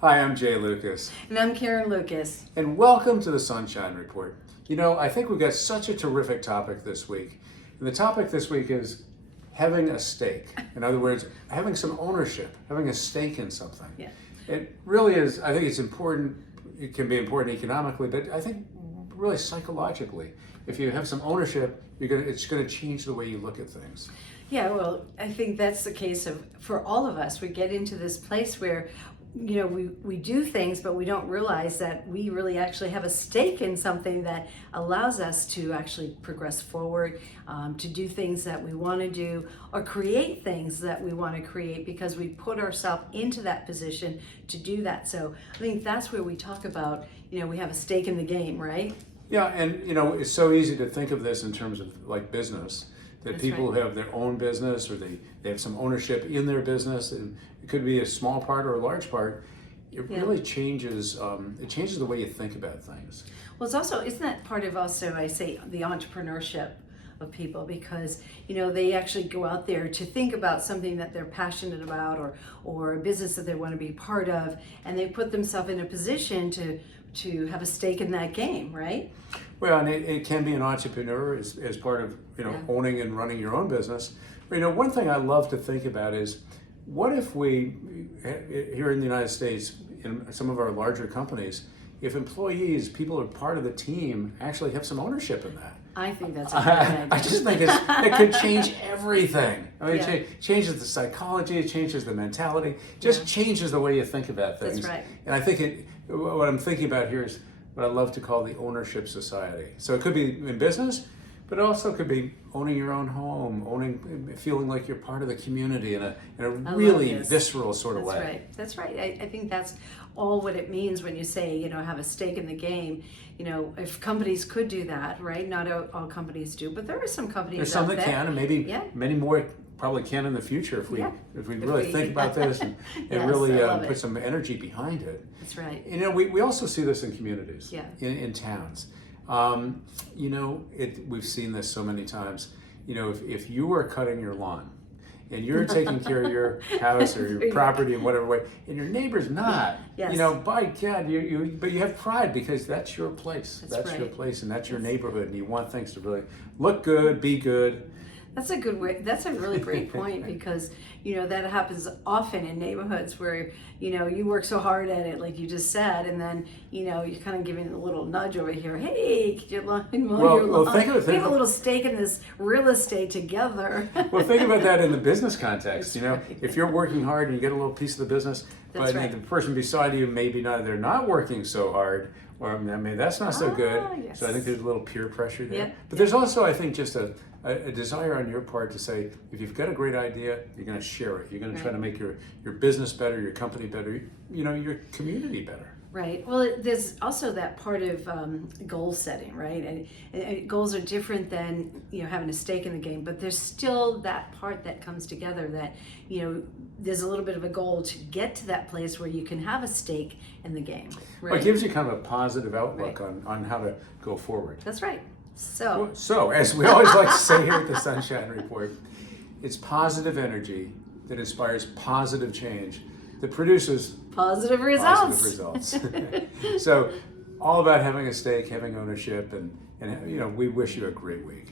Hi, I'm Jay Lucas, And I'm Karen Lucas. and welcome to the Sunshine Report. You know, I think we've got such a terrific topic this week. And the topic this week is having a stake. In other words, having some ownership, having a stake in something. Yeah. It really is, I think it's important, it can be important economically, but I think really psychologically. If you have some ownership, it's going to change the way you look at things. Yeah, well, I think that's the case for all of us. We get into this place where, you know, we do things, but we don't realize that we really actually have a stake in something that allows us to actually progress forward, to do things that we want to do, or create things that we want to create because we put ourselves into that position to do that. So I think that's where we talk about, you know, we have a stake in the game, right? Yeah, and you know, it's so easy to think of this in terms of like business, that That's people right. have their own business or they have some ownership in their business, and it could be a small part or a large part. It Yeah. really changes, it changes the way you think about things. Well, it's also, isn't that part of also, I say, the entrepreneurship of people, because, you know, they actually go out there to think about something that they're passionate about, or a business that they want to be part of, and they put themselves in a position to have a stake in that game, right? Well, and it can be an entrepreneur as part of, you know, Yeah. owning and running your own business. But, you know, one thing I love to think about is, what if we, here in the United States, in some of our larger companies, if employees, people who are part of the team, actually have some ownership in that? I think that's a great idea. I just think it could change everything. I mean, Yeah. it changes the psychology, it changes the mentality, just changes the way you think about things. That's right. And I think what I'm thinking about here is what I love to call the ownership society. So it could be in business, but it also could be owning your own home, feeling like you're part of the community in a love really this. visceral sort of That's way. right. That's right. I think that's all what it means when you say, you know, have a stake in the game. You know, if companies could do that, right? Not all companies do, but there are some companies There's some out that there. can, and maybe Yeah. many more probably can in the future if we Yeah. really we- think about this and Yes, really I love put it. some energy behind it. That's right. You know, we also see this in communities, Yeah. in towns. You know, we've seen this so many times. You know, if you are cutting your lawn and you're taking care of your house or your property in whatever way, and your neighbor's not, Yes. you know, by God, but you have pride because that's your place. That's your right. place, and that's your neighborhood, and you want things to really look good, be good. That's a good way. That's a really great point, because, you know, that happens often in neighborhoods where, you know, you work so hard at it, like you just said, and then, you know, you're kind of giving it a little nudge over here. Hey, could you mow your Well, lawn? think of it- We have a little stake in this real estate together. Well, think about that in the business context. You know, That's right. if you're working hard and you get a little piece of the business, That's but right. the person beside you maybe they're not working so hard, or I mean that's not so good. Yes. So I think there's a little peer pressure there. Yeah, But there's also, I think, just a desire on your part to say, if you've got a great idea, you're going to share it. You're going to try to make your business better, your company better, you know, your community better. Right. Well, there's also that part of goal setting, right? And goals are different than, you know, having a stake in the game, but there's still that part that comes together that, you know, there's a little bit of a goal to get to that place where you can have a stake in the game. Well, Right. it gives you kind of a positive outlook on how to go forward. That's right. So, So, as we always like to say here at the Sunshine Report, it's positive energy that inspires positive change that produces positive results. positive results. So, all about having a stake, having ownership, and you know, we wish you a great week.